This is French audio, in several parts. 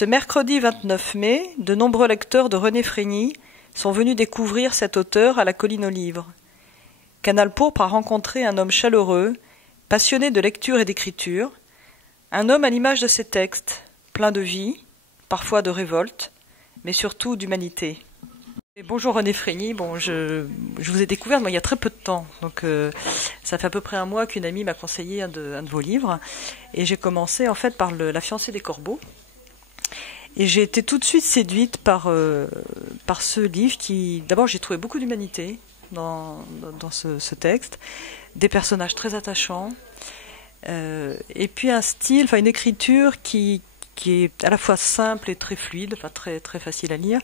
Ce mercredi 29 mai, de nombreux lecteurs de René Frény sont venus découvrir cet auteur à la Colline aux Livres. Canal Pourpre a rencontré un homme chaleureux, passionné de lecture et d'écriture, un homme à l'image de ses textes, plein de vie, parfois de révolte, mais surtout d'humanité. Et bonjour René Frény, je vous ai découvert il y a très peu de temps, donc ça fait à peu près un mois qu'une amie m'a conseillé un de vos livres, et j'ai commencé en fait par La fiancée des corbeaux, et j'ai été tout de suite séduite par ce livre qui, d'abord j'ai trouvé beaucoup d'humanité dans ce texte, des personnages très attachants, et puis un style, une écriture qui est à la fois simple et très fluide, très, très facile à lire,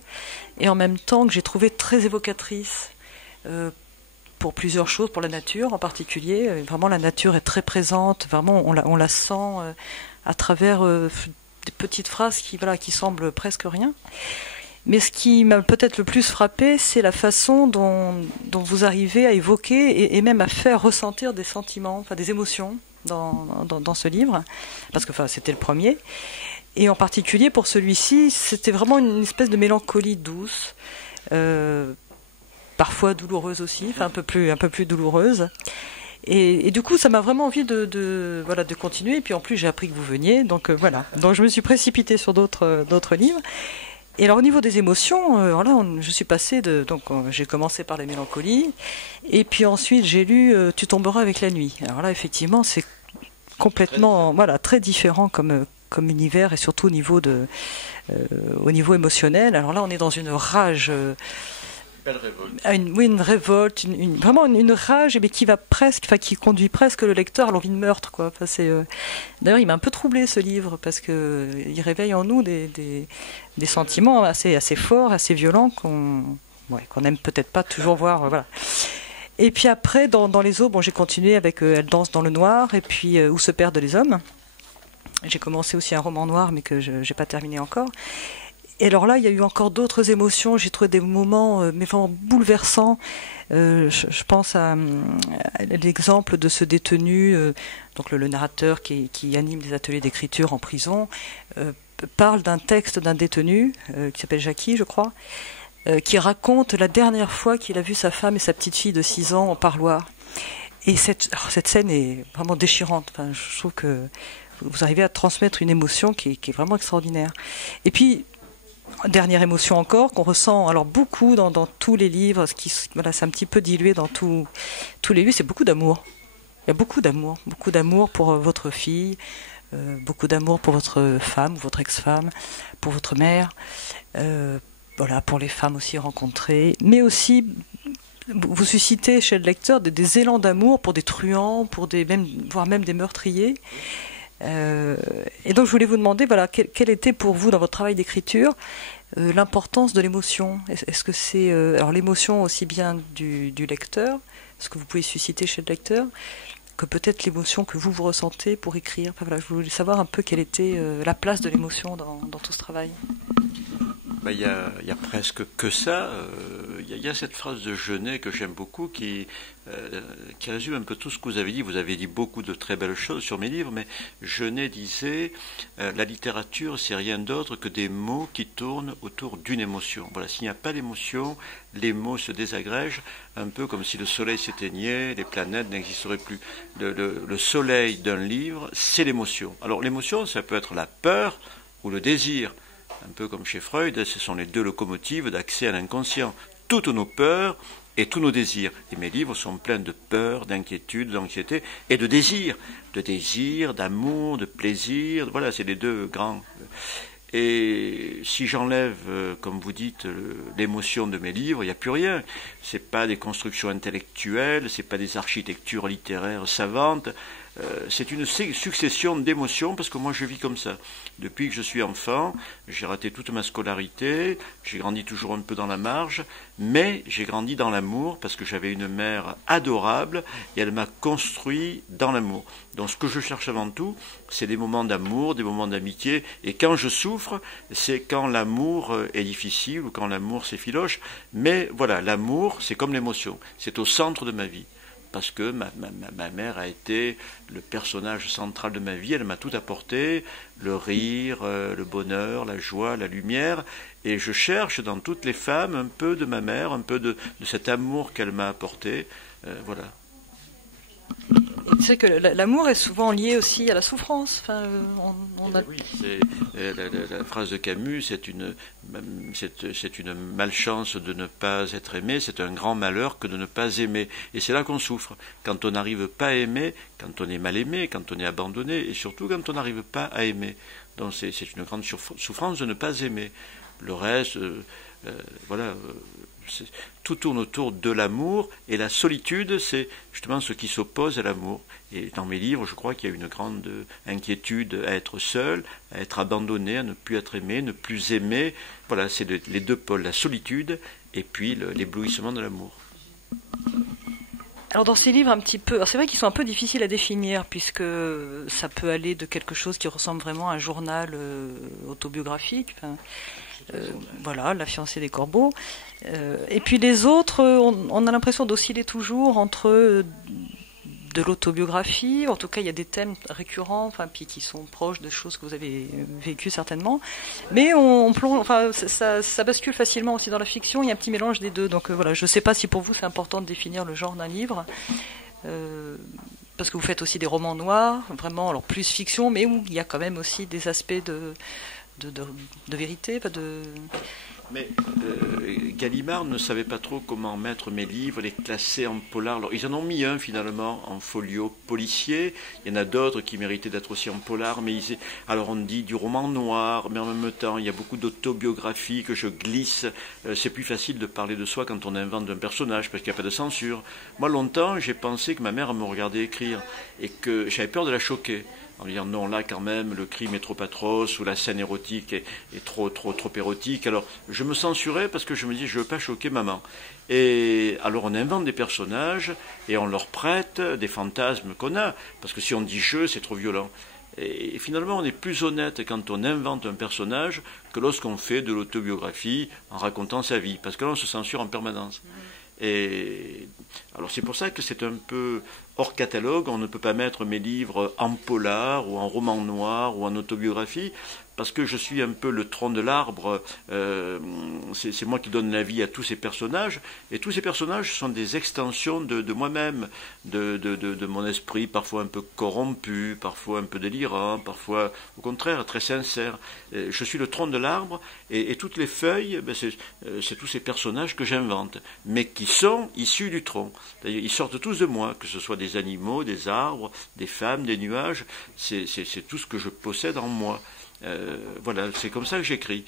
et en même temps que j'ai trouvé très évocatrice pour plusieurs choses, pour la nature en particulier. Vraiment, la nature est très présente, vraiment, on la sent à travers des petites phrases qui semblent presque rien. Mais ce qui m'a peut-être le plus frappé, c'est la façon dont vous arrivez à évoquer et même à faire ressentir des sentiments, des émotions dans ce livre, parce que c'était le premier. Et en particulier pour celui-ci, c'était vraiment une espèce de mélancolie douce, parfois douloureuse aussi, un peu plus douloureuse. Et du coup, ça m'a vraiment envie de continuer. Et puis en plus, j'ai appris que vous veniez, donc voilà. Donc je me suis précipitée sur d'autres livres. Et alors au niveau des émotions, je suis passée j'ai commencé par les mélancolies, et puis ensuite j'ai lu Tu tomberas avec la nuit. Alors là, effectivement, c'est complètement très différent comme univers, et surtout au niveau émotionnel. Alors là, on est dans une rage, une révolte, vraiment une rage, mais qui conduit presque le lecteur à l'envie de meurtre, quoi. D'ailleurs, il m'a un peu troublé ce livre, parce que il réveille en nous des sentiments assez forts, assez violents qu'on n'aime peut-être pas toujours voir. Voilà. Et puis après, dans Les Eaux, j'ai continué avec Elle danse dans le noir, et puis Où se perdent les hommes. J'ai commencé aussi un roman noir, mais que je n'ai pas terminé encore. Et alors là, il y a eu encore d'autres émotions. J'ai trouvé des moments vraiment bouleversants. Je pense à l'exemple de ce détenu, donc le narrateur qui anime des ateliers d'écriture en prison, parle d'un texte d'un détenu qui s'appelle Jackie, je crois, qui raconte la dernière fois qu'il a vu sa femme et sa petite fille de 6 ans en parloir. Et cette scène est vraiment déchirante. Je trouve que vous arrivez à transmettre une émotion qui est vraiment extraordinaire. Et puis, dernière émotion encore, qu'on ressent alors beaucoup dans tous les livres, c'est un petit peu dilué dans tous les livres, c'est beaucoup d'amour. Il y a beaucoup d'amour pour votre fille, beaucoup d'amour pour votre femme ou votre ex-femme, pour votre mère, pour les femmes aussi rencontrées, mais aussi vous suscitez chez le lecteur des élans d'amour pour des truands, voire même des meurtriers. Et donc je voulais vous demander quelle était pour vous dans votre travail d'écriture l'importance de l'émotion. Est-ce que c'est alors l'émotion aussi bien du lecteur, ce que vous pouvez susciter chez le lecteur, que peut-être l'émotion que vous ressentez pour écrire. Je voulais savoir un peu quelle était la place de l'émotion dans tout ce travail. Il y a presque que ça. Il y a cette phrase de Genet que j'aime beaucoup qui résume un peu tout ce que vous avez dit. Vous avez dit beaucoup de très belles choses sur mes livres, mais Genet disait la littérature, c'est rien d'autre que des mots qui tournent autour d'une émotion. Voilà, s'il n'y a pas d'émotion, les mots se désagrègent, un peu comme si le soleil s'éteignait, les planètes n'existeraient plus. Le soleil d'un livre, c'est l'émotion. Alors l'émotion, ça peut être la peur ou le désir. Un peu comme chez Freud, ce sont les deux locomotives d'accès à l'inconscient. Toutes nos peurs et tous nos désirs. Et mes livres sont pleins de peurs, d'inquiétudes, d'anxiété et de désirs. De désirs, d'amour, de plaisir. Voilà, c'est les deux grands. Et si j'enlève, comme vous dites, l'émotion de mes livres, il n'y a plus rien. C'est pas des constructions intellectuelles, c'est pas des architectures littéraires savantes. C'est une succession d'émotions, parce que moi je vis comme ça. Depuis que je suis enfant, j'ai raté toute ma scolarité, j'ai grandi toujours un peu dans la marge, mais j'ai grandi dans l'amour, parce que j'avais une mère adorable, et elle m'a construit dans l'amour. Donc ce que je cherche avant tout, c'est des moments d'amour, des moments d'amitié, et quand je souffre, c'est quand l'amour est difficile, ou quand l'amour s'effiloche, mais voilà, l'amour, c'est comme l'émotion, c'est au centre de ma vie. parce que ma mère a été le personnage central de ma vie, elle m'a tout apporté, le rire, le bonheur, la joie, la lumière, et je cherche dans toutes les femmes un peu de ma mère, un peu de cet amour qu'elle m'a apporté, voilà. Tu sais que l'amour est souvent lié aussi à la souffrance. Enfin, Oui, c'est, la phrase de Camus, c'est une malchance de ne pas être aimé, c'est un grand malheur que de ne pas aimer. Et c'est là qu'on souffre. Quand on n'arrive pas à aimer, quand on est mal aimé, quand on est abandonné, et surtout quand on n'arrive pas à aimer. Donc c'est une grande souffrance de ne pas aimer. Le reste, voilà... tout tourne autour de l'amour, et la solitude, c'est justement ce qui s'oppose à l'amour. Et dans mes livres, je crois qu'il y a une grande inquiétude à être seul, à être abandonné, à ne plus être aimé, ne plus aimer. Voilà, c'est les deux pôles, la solitude et puis l'éblouissement de l'amour. Alors dans ces livres un petit peu, c'est vrai qu'ils sont un peu difficiles à définir, puisque ça peut aller de quelque chose qui ressemble vraiment à un journal autobiographique, voilà, La fiancée des corbeaux. Et puis les autres, on a l'impression d'osciller toujours entre de l'autobiographie, en tout cas il y a des thèmes récurrents, puis qui sont proches de choses que vous avez vécues certainement, mais on plonge, ça bascule facilement aussi dans la fiction, il y a un petit mélange des deux, donc voilà, je ne sais pas si pour vous c'est important de définir le genre d'un livre, parce que vous faites aussi des romans noirs, vraiment, alors plus fiction, mais où il y a quand même aussi des aspects de vérité, Mais Gallimard ne savait pas trop comment mettre mes livres, les classer en polar. Alors, ils en ont mis un finalement en folio policier. Il y en a d'autres qui méritaient d'être aussi en polar. Mais alors on dit du roman noir, mais en même temps il y a beaucoup d'autobiographies que je glisse. C'est plus facile de parler de soi quand on invente un personnage parce qu'il n'y a pas de censure. Moi longtemps j'ai pensé que ma mère me regardait écrire et que j'avais peur de la choquer. En disant non, là quand même le crime est trop atroce ou la scène érotique est trop érotique. Alors je me censurais parce que je me dis je veux pas choquer maman. Et alors on invente des personnages et on leur prête des fantasmes qu'on a, parce que si on dit je, c'est trop violent. Et finalement on est plus honnête quand on invente un personnage que lorsqu'on fait de l'autobiographie en racontant sa vie, parce que là on se censure en permanence. Et alors c'est pour ça que c'est un peu hors catalogue, on ne peut pas mettre mes livres en polar ou en roman noir ou en autobiographie, parce que je suis un peu le tronc de l'arbre, c'est moi qui donne la vie à tous ces personnages, et tous ces personnages sont des extensions de moi-même, de mon esprit, parfois un peu corrompu, parfois un peu délirant, parfois au contraire très sincère. Je suis le tronc de l'arbre, et toutes les feuilles, c'est tous ces personnages que j'invente, mais qui sont issus du tronc. D'ailleurs, ils sortent tous de moi, que ce soit des animaux, des arbres, des femmes, des nuages, c'est tout ce que je possède en moi. Voilà, c'est comme ça que j'écris.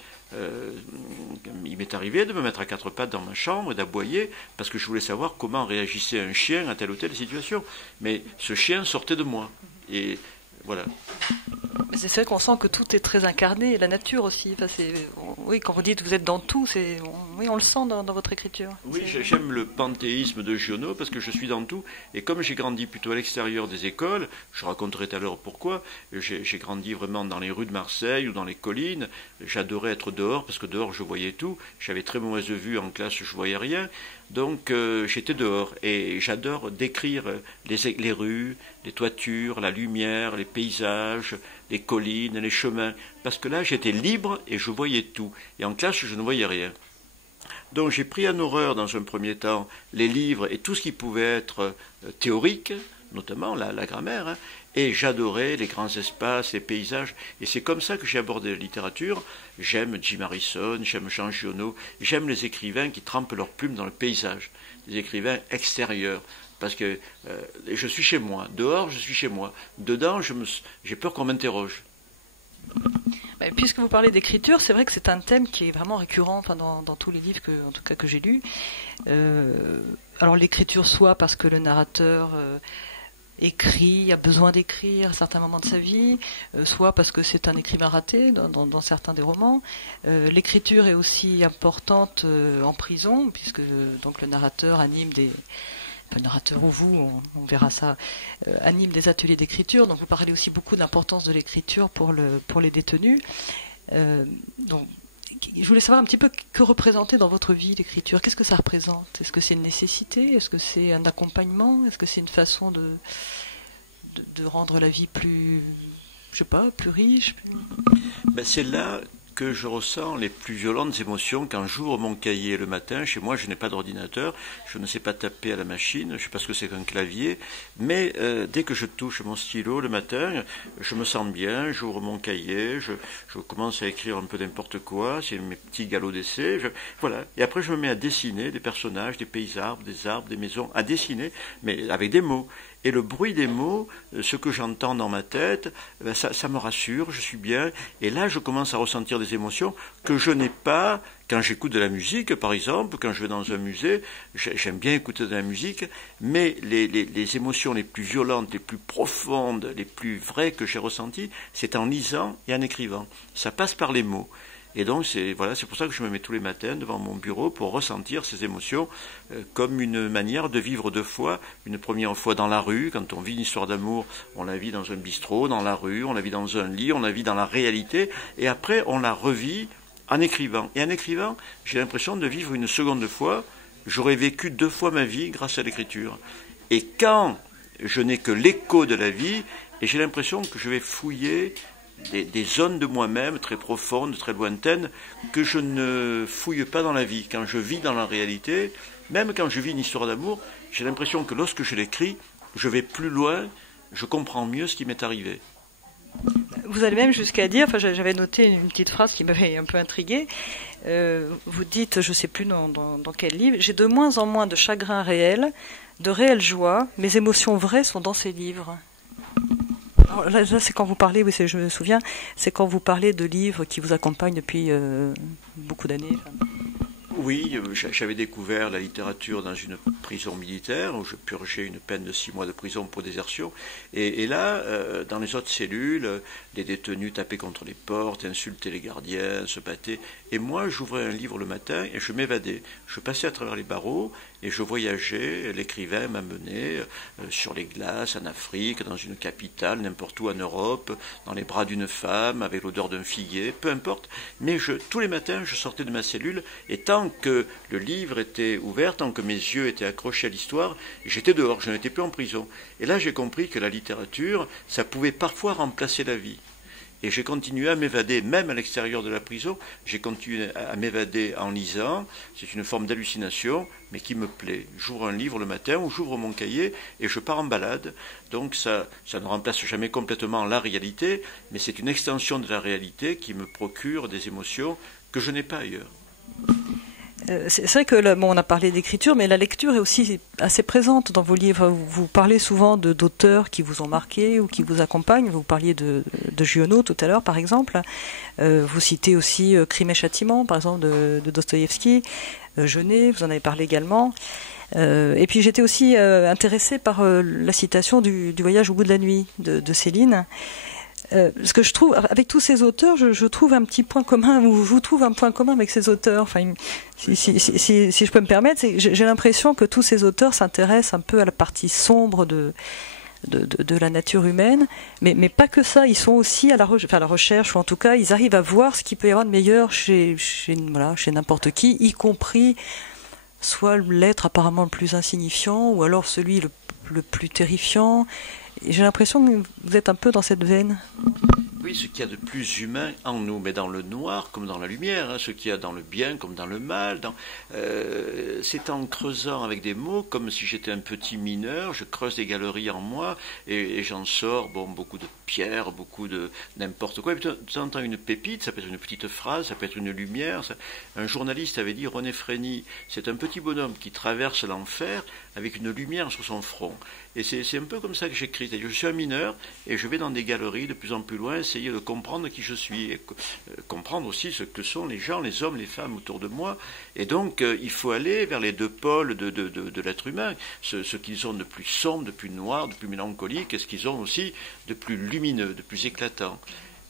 Il m'est arrivé de me mettre à quatre pattes dans ma chambre et d'aboyer parce que je voulais savoir comment réagissait un chien à telle ou telle situation. Mais ce chien sortait de moi. Et voilà. C'est vrai qu'on sent que tout est très incarné, et la nature aussi. Oui, quand vous dites que vous êtes dans tout, on le sent dans votre écriture. Oui, j'aime le panthéisme de Giono parce que je suis dans tout. Et comme j'ai grandi plutôt à l'extérieur des écoles, je raconterai tout à l'heure pourquoi, j'ai grandi vraiment dans les rues de Marseille ou dans les collines. J'adorais être dehors parce que dehors je voyais tout. J'avais très mauvaise vue en classe, je voyais rien. Donc j'étais dehors et j'adore décrire les rues, les toitures, la lumière, les paysages, les collines, les chemins, parce que là j'étais libre et je voyais tout, et en classe je ne voyais rien. Donc j'ai pris en horreur dans un premier temps les livres et tout ce qui pouvait être théorique, notamment la grammaire, et j'adorais les grands espaces, les paysages, et c'est comme ça que j'ai abordé la littérature. J'aime Jim Harrison, j'aime Jean Giono, j'aime les écrivains qui trempent leurs plumes dans le paysage, les écrivains extérieurs. Parce que je suis chez moi. Dehors, je suis chez moi. Dedans, j'ai peur qu'on m'interroge. Puisque vous parlez d'écriture, c'est vrai que c'est un thème qui est vraiment récurrent dans tous les livres que j'ai lus. Alors l'écriture, soit parce que le narrateur écrit, a besoin d'écrire à certains moments de sa vie, soit parce que c'est un écrivain raté dans certains des romans. L'écriture est aussi importante en prison, puisque donc le narrateur anime le narrateur ou vous, on verra ça, anime des ateliers d'écriture. Donc vous parlez aussi beaucoup de l'importance de l'écriture pour les détenus. Donc je voulais savoir un petit peu que représentait dans votre vie l'écriture. Qu'est-ce que ça représente? Est-ce que c'est une nécessité? Est-ce que c'est un accompagnement? Est-ce que c'est une façon de rendre la vie plus, je sais pas, plus riche? Ben, c'est là que je ressens les plus violentes émotions quand j'ouvre mon cahier le matin. Chez moi, je n'ai pas d'ordinateur, je ne sais pas taper à la machine, je ne sais pas ce que c'est qu'un clavier, mais dès que je touche mon stylo le matin, je me sens bien, j'ouvre mon cahier, je commence à écrire un peu n'importe quoi, c'est mes petits galops d'essai, voilà. Et après, je me mets à dessiner des personnages, des paysages, des arbres, des maisons, à dessiner, mais avec des mots. Et le bruit des mots, ce que j'entends dans ma tête, ben ça me rassure, je suis bien. Et là, je commence à ressentir des émotions que je n'ai pas quand j'écoute de la musique, par exemple, quand je vais dans un musée. J'aime bien écouter de la musique, mais les émotions les plus violentes, les plus profondes, les plus vraies que j'ai ressenties, c'est en lisant et en écrivant. Ça passe par les mots. Et donc, c'est pour ça que je me mets tous les matins devant mon bureau pour ressentir ces émotions comme une manière de vivre deux fois. Une première fois dans la rue, quand on vit une histoire d'amour, on la vit dans un bistrot, dans la rue, on la vit dans un lit, on la vit dans la réalité. Et après, on la revit en écrivant. Et en écrivant, j'ai l'impression de vivre une seconde fois. J'aurais vécu deux fois ma vie grâce à l'écriture. Et quand je n'ai que l'écho de la vie, et j'ai l'impression que je vais fouiller des zones de moi-même très profondes, très lointaines, que je ne fouille pas dans la vie. Quand je vis dans la réalité, même quand je vis une histoire d'amour, j'ai l'impression que lorsque je l'écris, je vais plus loin, je comprends mieux ce qui m'est arrivé. Vous allez même jusqu'à dire, enfin j'avais noté une petite phrase qui m'avait un peu intriguée, vous dites, je ne sais plus dans quel livre, j'ai de moins en moins de chagrin réel, de réelle joie, mes émotions vraies sont dans ces livres. Alors là, c'est quand vous parlez, oui, je me souviens, c'est quand vous parlez de livres qui vous accompagnent depuis beaucoup d'années. Oui, j'avais découvert la littérature dans une prison militaire où je purgeais une peine de 6 mois de prison pour désertion. Et là, dans les autres cellules, les détenus tapaient contre les portes, insultaient les gardiens, se battaient. Et moi, j'ouvrais un livre le matin et je m'évadais. Je passais à travers les barreaux et je voyageais. L'écrivain m'amenait sur les glaces, en Afrique, dans une capitale, n'importe où en Europe, dans les bras d'une femme, avec l'odeur d'un figuier, peu importe. Mais tous les matins, je sortais de ma cellule et tant que le livre était ouvert, tant que mes yeux étaient accrochés à l'histoire, j'étais dehors, je n'étais plus en prison. Et là, j'ai compris que la littérature, ça pouvait parfois remplacer la vie. Et j'ai continué à m'évader, même à l'extérieur de la prison, j'ai continué à m'évader en lisant. C'est une forme d'hallucination, mais qui me plaît. J'ouvre un livre le matin ou j'ouvre mon cahier et je pars en balade. Donc ça ne remplace jamais complètement la réalité, mais c'est une extension de la réalité qui me procure des émotions que je n'ai pas ailleurs. C'est vrai que on a parlé d'écriture, mais la lecture est aussi assez présente dans vos livres. Vous parlez souvent d'auteurs qui vous ont marqué ou qui vous accompagnent. Vous parliez de Giono tout à l'heure, par exemple. Vous citez aussi Crime et Châtiment, par exemple, de Dostoïevski. Jeunet, vous en avez parlé également. Et puis j'étais aussi intéressée par la citation du Voyage au bout de la nuit de Céline. Parce que je trouve, avec tous ces auteurs, je trouve un petit point commun, ou je trouve un point commun avec ces auteurs. Enfin, si je peux me permettre, j'ai l'impression que tous ces auteurs s'intéressent un peu à la partie sombre de la nature humaine, mais pas que ça. Ils sont aussi à la recherche, ou en tout cas, ils arrivent à voir ce qu'il peut y avoir de meilleur chez n'importe qui, y compris soit l'être apparemment le plus insignifiant, ou alors celui le plus terrifiant. Et j'ai l'impression que vous êtes un peu dans cette veine. Oui, ce qu'il y a de plus humain en nous, mais dans le noir comme dans la lumière, hein, ce qu'il y a dans le bien comme dans le mal. C'est en creusant avec des mots, comme si j'étais un petit mineur, je creuse des galeries en moi et j'en sors beaucoup de pierres, beaucoup de n'importe quoi. Et puis, de temps en temps, une pépite, ça peut être une petite phrase, ça peut être une lumière. Un journaliste avait dit, René Frény, c'est un petit bonhomme qui traverse l'enfer avec une lumière sur son front. Et c'est un peu comme ça que j'écris. C'est-à-dire, je suis un mineur et je vais dans des galeries de plus en plus loin, essayer de comprendre qui je suis et comprendre aussi ce que sont les gens, les hommes, les femmes autour de moi. Et donc, il faut aller vers les deux pôles de l'être humain, ce qu'ils ont de plus sombre, de plus noir, de plus mélancolique, et ce qu'ils ont aussi de plus lumineux, de plus éclatant.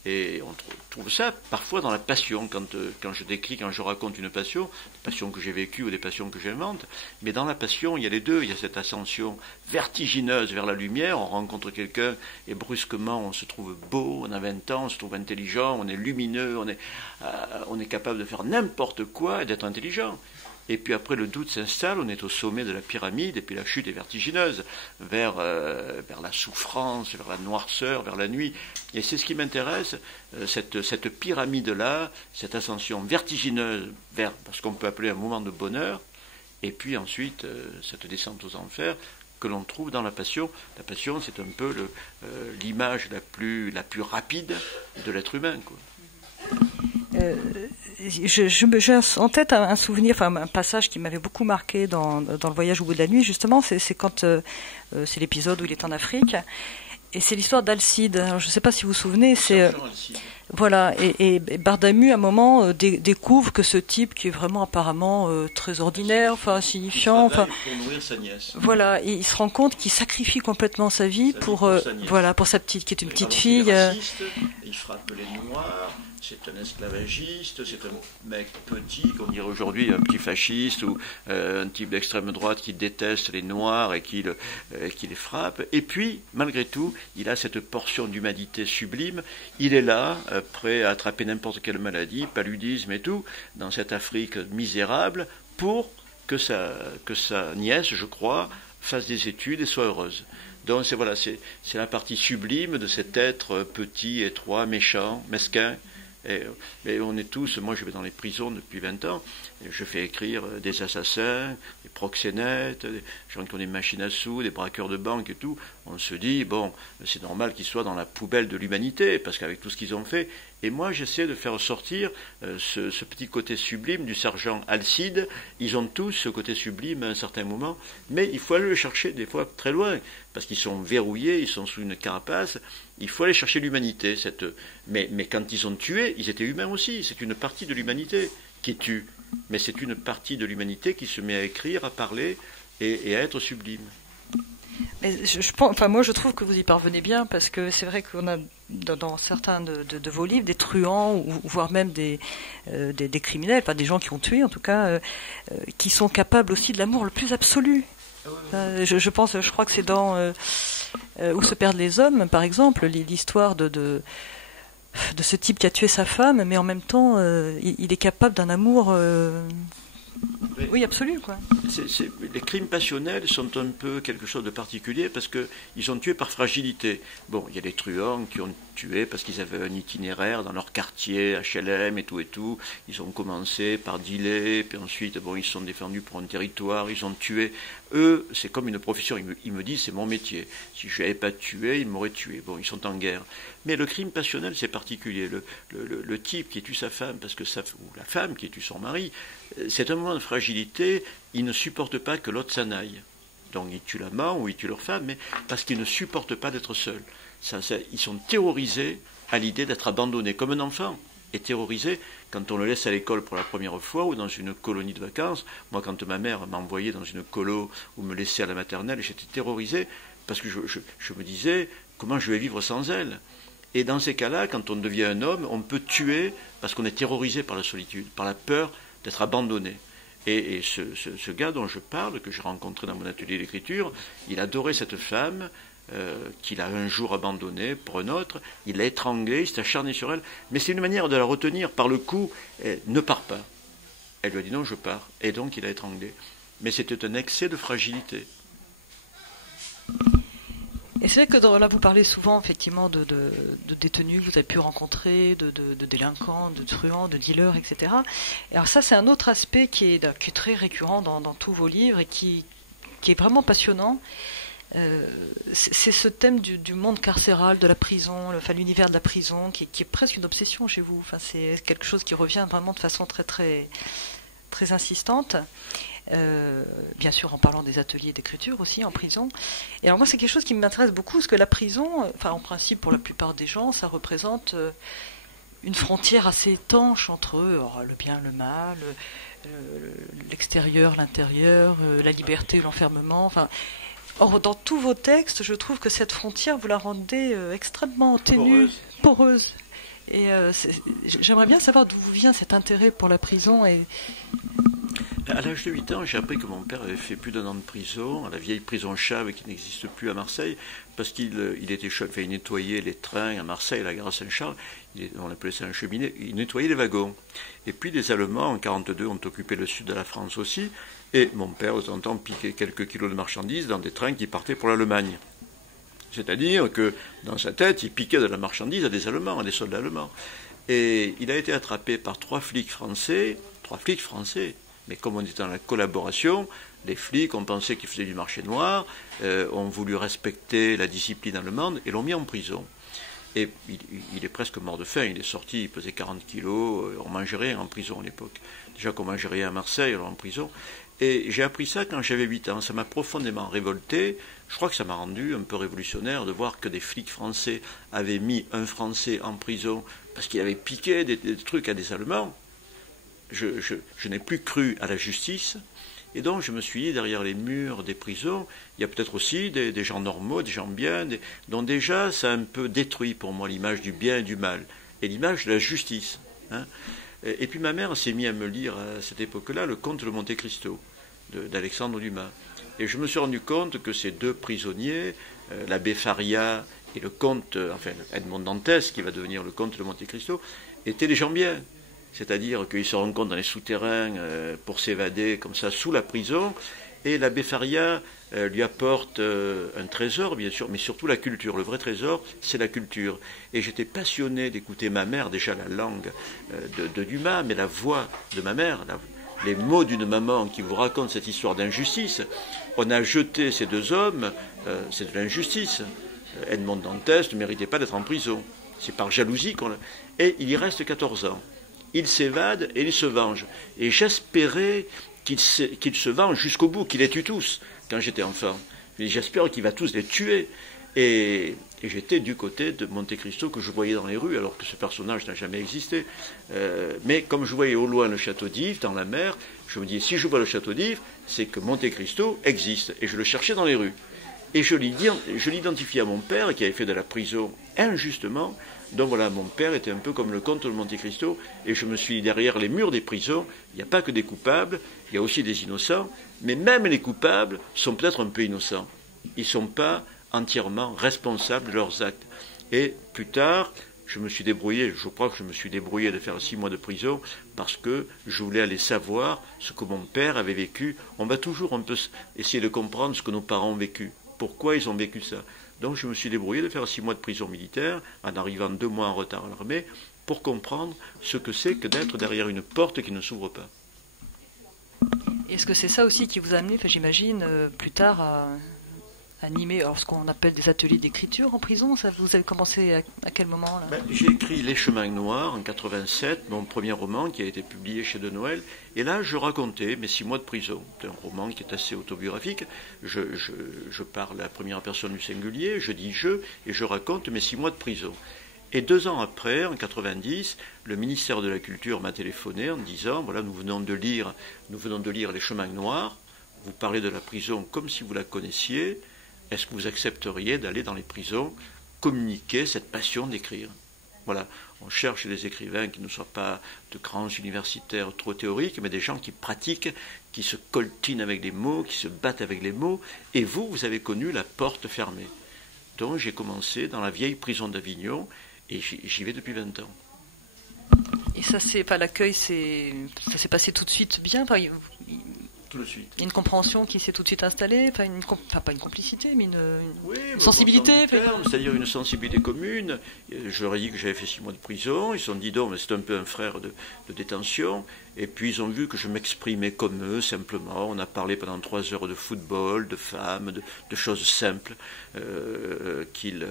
Et on trouve ça parfois dans la passion, quand je décris, quand je raconte une passion, des passions que j'ai vécues ou des passions que j'invente, mais dans la passion, il y a les deux, il y a cette ascension vertigineuse vers la lumière, on rencontre quelqu'un et brusquement on se trouve beau, on a 20 ans, on se trouve intelligent, on est lumineux, on est capable de faire n'importe quoi et d'être intelligent. Et puis après, le doute s'installe, on est au sommet de la pyramide, et puis la chute est vertigineuse, vers la souffrance, vers la noirceur, vers la nuit. Et c'est ce qui m'intéresse, cette pyramide-là, cette ascension vertigineuse vers ce qu'on peut appeler un moment de bonheur, et puis ensuite, cette descente aux enfers que l'on trouve dans la passion. La passion, c'est un peu l'image la plus rapide de l'être humain, quoi. J'ai en tête un souvenir, enfin un passage qui m'avait beaucoup marqué dans le voyage au bout de la nuit, justement, c'est quand c'est l'épisode où il est en Afrique, et c'est l'histoire d'Alcide. Alors, je ne sais pas si vous vous souvenez, c'est voilà, et Bardamu à un moment découvre que ce type qui est vraiment apparemment très ordinaire, enfin insignifiant, enfin pour nourrir sa nièce. Voilà, et il se rend compte qu'il sacrifie complètement sa vie pour voilà, pour sa petite, qui est une petite fille. Il est raciste, il frappe les noirs. C'est un esclavagiste, c'est un mec petit, comme dirait aujourd'hui, un petit fasciste ou un type d'extrême droite qui déteste les Noirs et qui les frappe. Et puis, malgré tout, il a cette portion d'humanité sublime. Il est là, prêt à attraper n'importe quelle maladie, paludisme et tout, dans cette Afrique misérable, pour que sa nièce, je crois, fasse des études et soit heureuse. Donc c'est la partie sublime de cet être petit, étroit, méchant, mesquin. Et on est tous, moi je vais dans les prisons depuis 20 ans, et je fais écrire des assassins, des proxénètes, des gens qui ont des machines à sous, des braqueurs de banque et tout. On se dit, bon, c'est normal qu'ils soient dans la poubelle de l'humanité, parce qu'avec tout ce qu'ils ont fait. Et moi j'essaie de faire sortir ce petit côté sublime du sergent Alcide. Ils ont tous ce côté sublime à un certain moment, mais il faut aller le chercher des fois très loin, parce qu'ils sont verrouillés, ils sont sous une carapace. Il faut aller chercher l'humanité. Mais quand ils ont tué, ils étaient humains aussi. C'est une partie de l'humanité qui tue. Mais c'est une partie de l'humanité qui se met à écrire, à parler et à être sublime. Mais enfin, moi je trouve que vous y parvenez bien, parce que c'est vrai qu'on a dans certains de vos livres des truands, ou voire même des criminels, pas des gens qui ont tué en tout cas, qui sont capables aussi de l'amour le plus absolu. Je crois que c'est dans Où se perdent les hommes, par exemple, l'histoire de ce type qui a tué sa femme, mais en même temps, il est capable d'un amour, oui, absolu, quoi. Les crimes passionnels sont un peu quelque chose de particulier parce qu'ils ont tué par fragilité. Bon, il y a des truands qui ont tué parce qu'ils avaient un itinéraire dans leur quartier, HLM et tout. Ils ont commencé par dealer, puis ensuite, bon, ils se sont défendus pour un territoire, ils ont tué. Eux, c'est comme une profession. Ils me disent, c'est mon métier. Si je n'avais pas tué, ils m'auraient tué. Bon, ils sont en guerre. Mais le crime passionnel, c'est particulier. Le type qui tue sa femme, ou la femme qui tue son mari, c'est un moment de fragilité. Il ne supporte pas que l'autre s'en aille. Donc ils tuent l'amant ou ils tuent leur femme, mais parce qu'ils ne supportent pas d'être seuls. Ils sont terrorisés à l'idée d'être abandonnés, comme un enfant est terrorisé quand on le laisse à l'école pour la première fois ou dans une colonie de vacances. Moi, quand ma mère m'a envoyé dans une colo ou me laissait à la maternelle, j'étais terrorisé parce que je me disais, comment je vais vivre sans elle ? Et dans ces cas-là, quand on devient un homme, on peut tuer parce qu'on est terrorisé par la solitude, par la peur d'être abandonné. Et ce gars dont je parle, que j'ai rencontré dans mon atelier d'écriture, il adorait cette femme qu'il a un jour abandonnée pour un autre. Il l'a étranglée, il s'est acharné sur elle. Mais c'est une manière de la retenir par le cou. Ne pars pas. Elle lui a dit non, je pars. Et donc il l'a étranglée. Mais c'était un excès de fragilité. Et c'est vrai que là, vous parlez souvent effectivement de détenus que vous avez pu rencontrer, de délinquants, de truands, de dealers, etc. Et alors ça, c'est un autre aspect qui est très récurrent dans tous vos livres et qui est vraiment passionnant. C'est ce thème du monde carcéral, de la prison, l'univers de la prison, qui est presque une obsession chez vous. Enfin, c'est quelque chose qui revient vraiment de façon très, très, très insistante. Bien sûr en parlant des ateliers d'écriture aussi en prison. Et alors moi c'est quelque chose qui m'intéresse beaucoup, parce que la prison, enfin en principe pour la plupart des gens, ça représente une frontière assez étanche entre le bien, le mal, l'extérieur, l'intérieur, la liberté, l'enfermement. Enfin, or dans tous vos textes, je trouve que cette frontière vous la rendez extrêmement ténue, poreuse. Et j'aimerais bien savoir d'où vous vient cet intérêt pour la prison. Et... À l'âge de 8 ans, j'ai appris que mon père avait fait plus d'1 an de prison, à la vieille prison Chave qui n'existe plus à Marseille, parce qu'il était chef, il nettoyait les trains à Marseille, à la gare Saint-Charles, on appelait ça un cheminot, il nettoyait les wagons. Et puis les Allemands, en 1942, ont occupé le sud de la France aussi, et mon père, de temps en temps, piquait quelques kilos de marchandises dans des trains qui partaient pour l'Allemagne. C'est-à-dire que, dans sa tête, il piquait de la marchandise à des Allemands, à des soldats allemands. Et il a été attrapé par 3 flics français, mais comme on était dans la collaboration, les flics ont pensé qu'ils faisaient du marché noir, ont voulu respecter la discipline allemande et l'ont mis en prison. Et il est presque mort de faim, il est sorti, il pesait 40 kilos, on mangeait rien en prison à l'époque. Déjà qu'on mangeait rien à Marseille, alors en prison. Et j'ai appris ça quand j'avais 8 ans, ça m'a profondément révolté. Je crois que ça m'a rendu un peu révolutionnaire de voir que des flics français avaient mis un Français en prison parce qu'il avait piqué des trucs à des Allemands. Je n'ai plus cru à la justice, et donc je me suis dit, derrière les murs des prisons, il y a peut-être aussi des gens normaux, des gens bien, dont déjà ça a un peu détruit pour moi l'image du bien et du mal, et l'image de la justice. Hein. Et puis ma mère s'est mise à me lire à cette époque-là le Comte de Monte Cristo d'Alexandre Dumas. Et je me suis rendu compte que ces 2 prisonniers, l'abbé Faria et le comte, Edmond Dantès, qui va devenir le comte de Monte Cristo, étaient des gens bien. C'est-à-dire qu'ils se rencontrent dans les souterrains pour s'évader comme ça sous la prison, et l'abbé Faria lui apporte un trésor, bien sûr, mais surtout la culture. Le vrai trésor, c'est la culture. Et j'étais passionné d'écouter ma mère, déjà la langue de Dumas, mais la voix de ma mère, les mots d'une maman qui vous raconte cette histoire d'injustice. On a jeté ces 2 hommes, c'est de l'injustice. Edmond Dantès ne méritait pas d'être en prison. C'est par jalousie qu'on l'a... Et il y reste 14 ans. Il s'évade et il se venge. Et j'espérais qu'il se venge jusqu'au bout, qu'il les tue tous, quand j'étais enfant. J'espère qu'il va tous les tuer. Et j'étais du côté de Monte Cristo que je voyais dans les rues, alors que ce personnage n'a jamais existé. Mais comme je voyais au loin le château d'If, dans la mer, je me disais, si je vois le château d'If, c'est que Monte Cristo existe. Et je le cherchais dans les rues. Et je l'identifiais à mon père, qui avait fait de la prison injustement. Donc voilà, mon père était un peu comme le comte de Monte Cristo, et je me suis dit, derrière les murs des prisons, il n'y a pas que des coupables, il y a aussi des innocents, mais même les coupables sont peut-être un peu innocents. Ils ne sont pas entièrement responsables de leurs actes. Et plus tard, je crois que je me suis débrouillé de faire 6 mois de prison, parce que je voulais aller savoir ce que mon père avait vécu. On va toujours un peu essayer de comprendre ce que nos parents ont vécu, pourquoi ils ont vécu ça. Donc je me suis débrouillé de faire 6 mois de prison militaire, en arrivant 2 mois en retard à l'armée, pour comprendre ce que c'est que d'être derrière une porte qui ne s'ouvre pas. Est-ce que c'est ça aussi qui vous a amené, j'imagine, plus tard à animer ce qu'on appelle des ateliers d'écriture en prison? Ça, vous avez commencé à quel moment là? J'ai écrit Les Chemins Noirs en 87, mon premier roman qui a été publié chez De Noël, et là je racontais mes 6 mois de prison. C'est un roman qui est assez autobiographique, je parle à la première personne du singulier, je dis je, et je raconte mes 6 mois de prison. Et 2 ans après, en 90, le ministère de la Culture m'a téléphoné en disant, voilà, nous venons de lire Les Chemins Noirs, vous parlez de la prison comme si vous la connaissiez, est-ce que vous accepteriez d'aller dans les prisons communiquer cette passion d'écrire? Voilà, on cherche des écrivains qui ne soient pas de grands universitaires trop théoriques, mais des gens qui pratiquent, qui se coltinent avec les mots, qui se battent avec les mots, et vous avez connu la porte fermée. Donc j'ai commencé dans la vieille prison d'Avignon, et j'y vais depuis 20 ans. Et ça, l'accueil, ça s'est passé tout de suite bien? Tout de suite. Il y a une compréhension qui s'est tout de suite installée, pas une complicité, mais une sensibilité. C'est-à-dire une sensibilité commune. Je leur ai dit que j'avais fait 6 mois de prison. Ils se sont dit, donc, c'est un peu un frère de détention. Et puis ils ont vu que je m'exprimais comme eux, simplement. On a parlé pendant 3 heures de football, de femmes, de choses simples qu'ils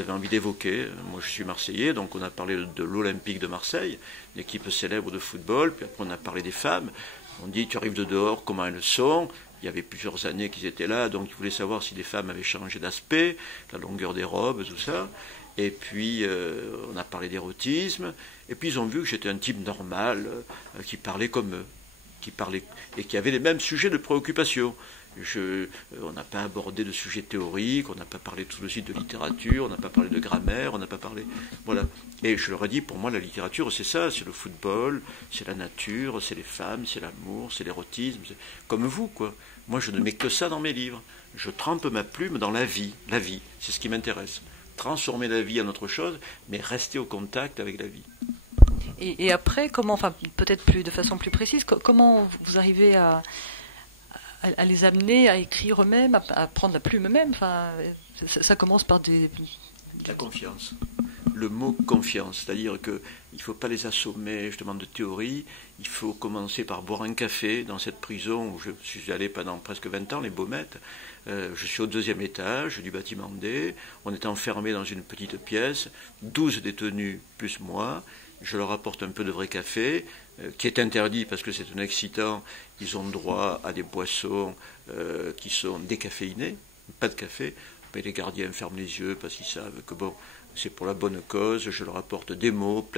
avaient envie d'évoquer. Moi, je suis Marseillais, donc on a parlé de l'Olympique de Marseille, l'équipe célèbre de football. Puis après, on a parlé des femmes. On dit, tu arrives de dehors, comment elles sont? Il y avait plusieurs années qu'ils étaient là, donc ils voulaient savoir si les femmes avaient changé d'aspect, la longueur des robes, tout ça. Et puis, on a parlé d'érotisme. Et puis, ils ont vu que j'étais un type normal, qui parlait comme eux. qui parlaient et qui avaient les mêmes sujets de préoccupation. On n'a pas abordé de sujets théoriques, on n'a pas parlé tout de suite de littérature, on n'a pas parlé de grammaire, on n'a pas parlé... Voilà. Et je leur ai dit, pour moi, la littérature, c'est ça, c'est le football, c'est la nature, c'est les femmes, c'est l'amour, c'est l'érotisme, c'est... comme vous, quoi. Moi, je ne mets que ça dans mes livres. Je trempe ma plume dans la vie, c'est ce qui m'intéresse. Transformer la vie en autre chose, mais rester au contact avec la vie. Et après, comment, enfin, peut-être plus de façon plus précise, comment vous arrivez à les amener à écrire eux-mêmes, à prendre la plume eux-mêmes. Enfin, ça commence par la confiance. Le mot confiance, c'est-à-dire qu'il ne faut pas les assommer justement de théorie, il faut commencer par boire un café dans cette prison où je suis allé pendant presque 20 ans, les Baumettes. Je suis au 2e étage du bâtiment D, on est enfermé dans une petite pièce, 12 détenus plus moi, je leur apporte un peu de vrai café, qui est interdit parce que c'est un excitant, ils ont droit à des boissons qui sont décaféinées, pas de café, mais les gardiens ferment les yeux parce qu'ils savent que bon, c'est pour la bonne cause, je leur apporte des mots,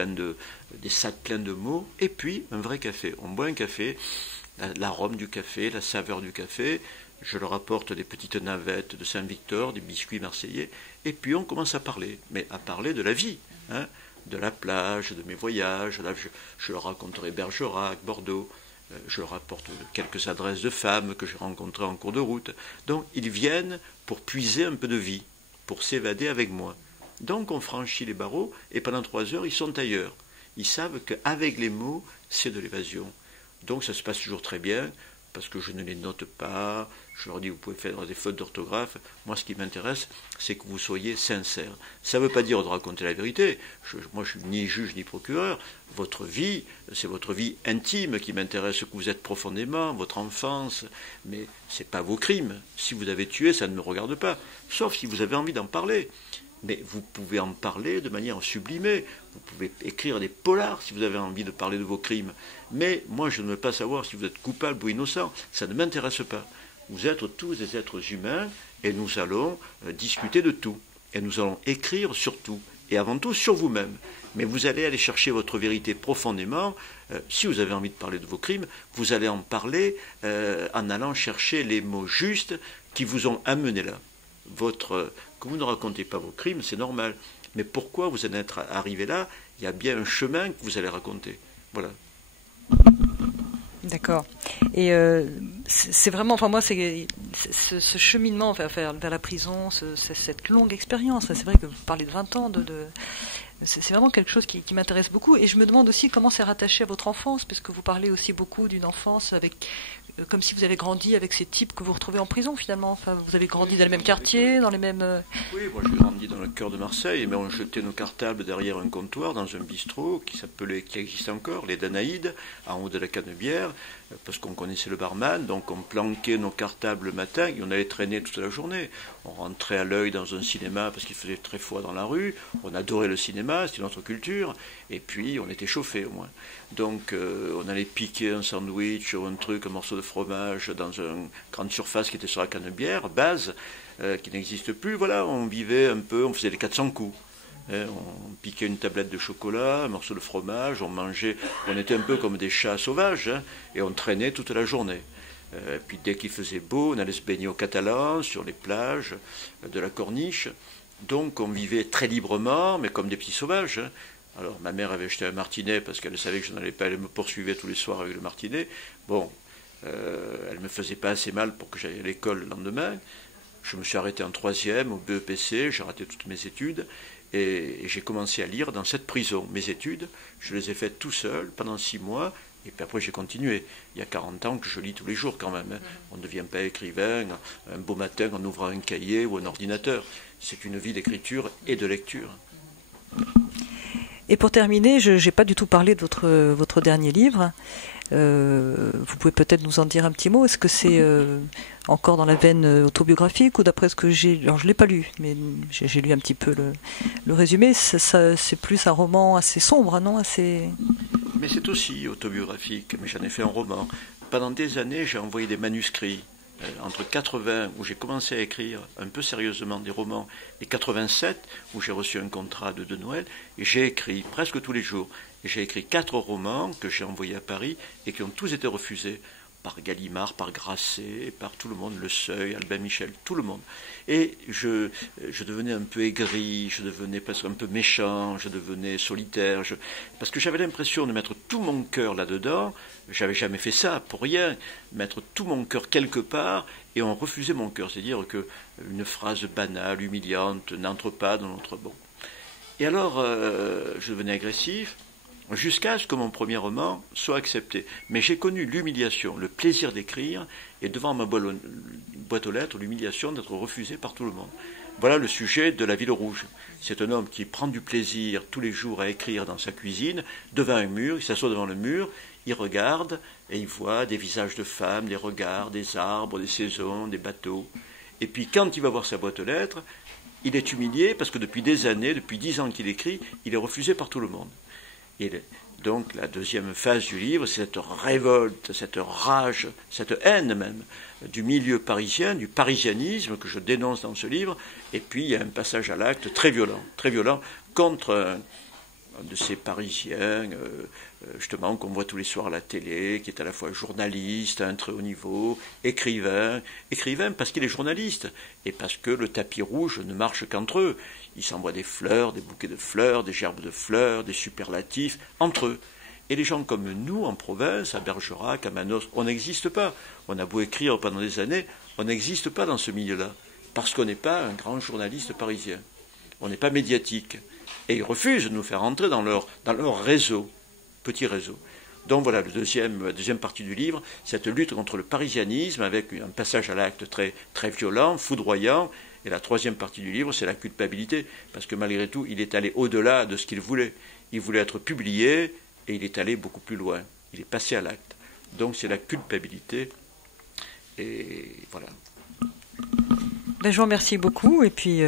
des sacs pleins de mots, et puis un vrai café. On boit un café, l'arôme du café, la saveur du café, je leur apporte des petites navettes de Saint-Victor, des biscuits marseillais, et puis on commence à parler, mais à parler de la vie, hein, de la plage, de mes voyages. Là, je leur raconterai Bergerac, Bordeaux, je leur apporte quelques adresses de femmes que j'ai rencontrées en cours de route. Donc ils viennent pour puiser un peu de vie, pour s'évader avec moi. Donc on franchit les barreaux et pendant 3 heures ils sont ailleurs. Ils savent qu'avec les mots, c'est de l'évasion. Donc ça se passe toujours très bien, parce que je ne les note pas, je leur dis vous pouvez faire des fautes d'orthographe. Moi ce qui m'intéresse, c'est que vous soyez sincères. Ça ne veut pas dire de raconter la vérité, moi je ne suis ni juge ni procureur. Votre vie, c'est votre vie intime qui m'intéresse, que vous êtes profondément, votre enfance, mais ce n'est pas vos crimes. Si vous avez tué, ça ne me regarde pas, sauf si vous avez envie d'en parler. Mais vous pouvez en parler de manière sublimée. Vous pouvez écrire des polars si vous avez envie de parler de vos crimes. Mais moi, je ne veux pas savoir si vous êtes coupable ou innocent. Ça ne m'intéresse pas. Vous êtes tous des êtres humains et nous allons discuter de tout. Et nous allons écrire sur tout. Et avant tout, sur vous-même. Mais vous allez aller chercher votre vérité profondément. Si vous avez envie de parler de vos crimes, vous allez en parler en allant chercher les mots justes qui vous ont amené là. Que vous ne racontez pas vos crimes, c'est normal. Mais pourquoi vous en êtes arrivé là? Il y a bien un chemin que vous allez raconter. Voilà. D'accord. Et c'est vraiment, enfin moi, c'est ce cheminement vers la prison, cette longue expérience. C'est vrai que vous parlez de 20 ans, c'est vraiment quelque chose qui m'intéresse beaucoup. Et je me demande aussi comment c'est rattaché à votre enfance, parce que vous parlez aussi beaucoup d'une enfance comme si vous avez grandi avec ces types que vous retrouvez en prison finalement. Enfin, vous avez grandi dans les mêmes quartiers, dans les mêmes... Oui, moi j'ai grandi dans le cœur de Marseille, mais on jetait nos cartables derrière un comptoir dans un bistrot qui existe encore, les Danaïdes, en haut de la Canebière, parce qu'on connaissait le barman, donc on planquait nos cartables le matin et on allait traîner toute la journée. On rentrait à l'œil dans un cinéma parce qu'il faisait très froid dans la rue, on adorait le cinéma, c'était notre culture, et puis on était chauffé au moins. Donc on allait piquer un sandwich ou un truc, un morceau de fromage dans une grande surface qui était sur la Canebière, base, qui n'existe plus. Voilà, on vivait un peu, on faisait les 400 coups. On piquait une tablette de chocolat, un morceau de fromage, on mangeait, on était un peu comme des chats sauvages, hein, et on traînait toute la journée. Puis dès qu'il faisait beau, on allait se baigner au Catalan, sur les plages de la Corniche. Donc on vivait très librement, mais comme des petits sauvages. Hein. Alors ma mère avait acheté un martinet parce qu'elle savait que je n'allais pas, elle me poursuivait tous les soirs avec le martinet. Bon, elle ne me faisait pas assez mal pour que j'aille à l'école le lendemain. Je me suis arrêté en 3e au BEPC, j'ai raté toutes mes études. Et j'ai commencé à lire dans cette prison. Mes études, je les ai faites tout seul pendant 6 mois, et puis après j'ai continué. Il y a 40 ans que je lis tous les jours quand même. Hein. On ne devient pas écrivain un beau matin en ouvrant un cahier ou un ordinateur. C'est une vie d'écriture et de lecture. Et pour terminer, je n'ai pas du tout parlé de votre dernier livre. Vous pouvez peut-être nous en dire un petit mot. Est-ce que c'est encore dans la veine autobiographique ou d'après ce que j'ai... Alors je ne l'ai pas lu, mais j'ai lu un petit peu le résumé. C'est plus un roman assez sombre, non? Mais c'est aussi autobiographique, mais j'en ai fait un roman. Pendant des années, j'ai envoyé des manuscrits. Entre 80, où j'ai commencé à écrire un peu sérieusement des romans, et 87, où j'ai reçu un contrat de Noël, et j'ai écrit presque tous les jours. J'ai écrit 4 romans que j'ai envoyés à Paris et qui ont tous été refusés par Gallimard, par Grasset, par tout le monde, Le Seuil, Albin Michel, tout le monde. Et je devenais un peu aigri, je devenais presque un peu méchant, je devenais solitaire, parce que j'avais l'impression de mettre tout mon cœur là-dedans. J'avais jamais fait ça pour rien, mettre tout mon cœur quelque part, et on refusait mon cœur. C'est-à-dire que une phrase banale, humiliante, n'entre pas dans notre bon. Et alors, je devenais agressif, jusqu'à ce que mon premier roman soit accepté. Mais j'ai connu l'humiliation, le plaisir d'écrire, et devant ma boîte aux lettres, l'humiliation d'être refusé par tout le monde. Voilà le sujet de La Ville rouge. C'est un homme qui prend du plaisir tous les jours à écrire dans sa cuisine, devant un mur, il s'assoit devant le mur, il regarde, et il voit des visages de femmes, des regards, des arbres, des saisons, des bateaux. Et puis quand il va voir sa boîte aux lettres, il est humilié parce que depuis des années, depuis 10 ans qu'il écrit, il est refusé par tout le monde. Et donc la deuxième phase du livre, c'est cette révolte, cette rage, cette haine même du milieu parisien, du parisianisme que je dénonce dans ce livre. Et puis il y a un passage à l'acte très violent contre un de ces Parisiens, justement, qu'on voit tous les soirs à la télé, qui est à la fois journaliste à un très haut niveau, écrivain parce qu'il est journaliste, et parce que le tapis rouge ne marche qu'entre eux. Ils s'envoient des fleurs, des bouquets de fleurs, des gerbes de fleurs, des superlatifs, entre eux. Et les gens comme nous, en province, à Bergerac, à Manos, on n'existe pas. On a beau écrire pendant des années, on n'existe pas dans ce milieu-là, parce qu'on n'est pas un grand journaliste parisien. On n'est pas médiatique. Et ils refusent de nous faire entrer dans leur réseau, petit réseau. Donc voilà, la deuxième partie du livre, cette lutte contre le parisianisme, avec un passage à l'acte très, très violent, foudroyant. Et la troisième partie du livre, c'est la culpabilité, parce que malgré tout, il est allé au-delà de ce qu'il voulait. Il voulait être publié, et il est allé beaucoup plus loin. Il est passé à l'acte. Donc c'est la culpabilité. Et voilà. Ben, je vous remercie beaucoup, et puis...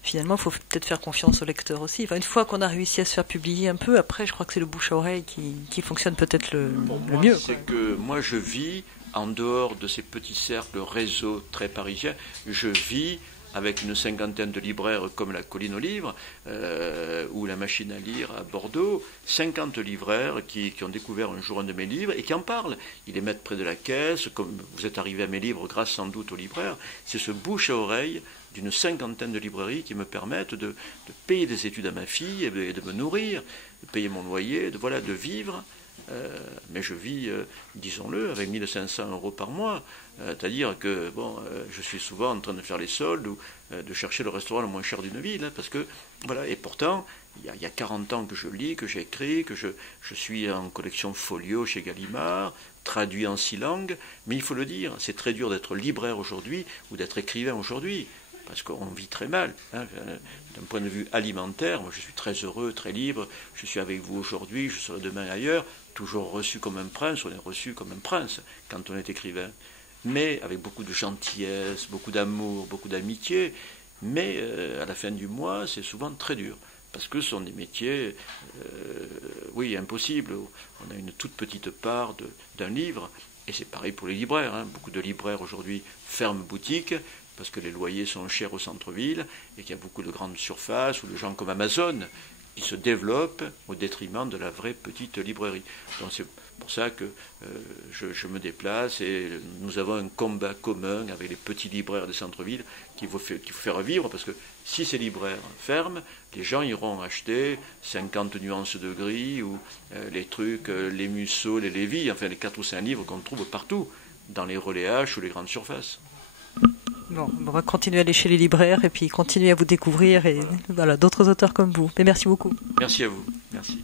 Finalement, il faut peut-être faire confiance au lecteur aussi. Enfin, une fois qu'on a réussi à se faire publier un peu, après, je crois que c'est le bouche à oreille qui fonctionne peut-être le mieux. C'est que moi, je vis en dehors de ces petits cercles réseaux très parisiens. Je vis avec une 50aine de libraires comme la Colline aux Livres ou la Machine à lire à Bordeaux, 50 libraires qui ont découvert un jour un de mes livres et qui en parlent. Ils les mettent près de la caisse, comme vous êtes arrivé à mes livres grâce sans doute aux libraires. C'est ce bouche à oreille d'une 50aine de librairies qui me permettent de payer des études à ma fille et de me nourrir, de payer mon loyer, de vivre. Mais je vis, disons-le, avec 1 500 € par mois. C'est-à-dire que je suis souvent en train de faire les soldes ou de chercher le restaurant le moins cher d'une ville. Parce que, voilà, et pourtant, il y a 40 ans que je lis, que j'écris, que je suis en collection folio chez Gallimard, traduit en 6 langues. Mais il faut le dire, c'est très dur d'être libraire aujourd'hui ou d'être écrivain aujourd'hui. Parce qu'on vit très mal. D'un point de vue alimentaire, moi je suis très heureux, très libre, je suis avec vous aujourd'hui, je serai demain ailleurs, toujours reçu comme un prince, on est reçu comme un prince quand on est écrivain. Mais avec beaucoup de gentillesse, beaucoup d'amour, beaucoup d'amitié, mais à la fin du mois, c'est souvent très dur. Parce que ce sont des métiers, impossibles. On a une toute petite part d'un livre, et c'est pareil pour les libraires. Beaucoup de libraires aujourd'hui ferment boutique, parce que les loyers sont chers au centre-ville et qu'il y a beaucoup de grandes surfaces ou de gens comme Amazon qui se développent au détriment de la vraie petite librairie. Donc c'est pour ça que je me déplace et nous avons un combat commun avec les petits libraires des centres-villes qu'il faut faire vivre, parce que si ces libraires ferment, les gens iront acheter 50 nuances de gris ou les trucs, les Musso, les Lévy, enfin les 4 ou 5 livres qu'on trouve partout, dans les relais H ou les grandes surfaces. Bon, on va continuer à aller chez les libraires et puis continuer à vous découvrir et voilà, d'autres auteurs comme vous. Mais merci beaucoup. Merci à vous. Merci.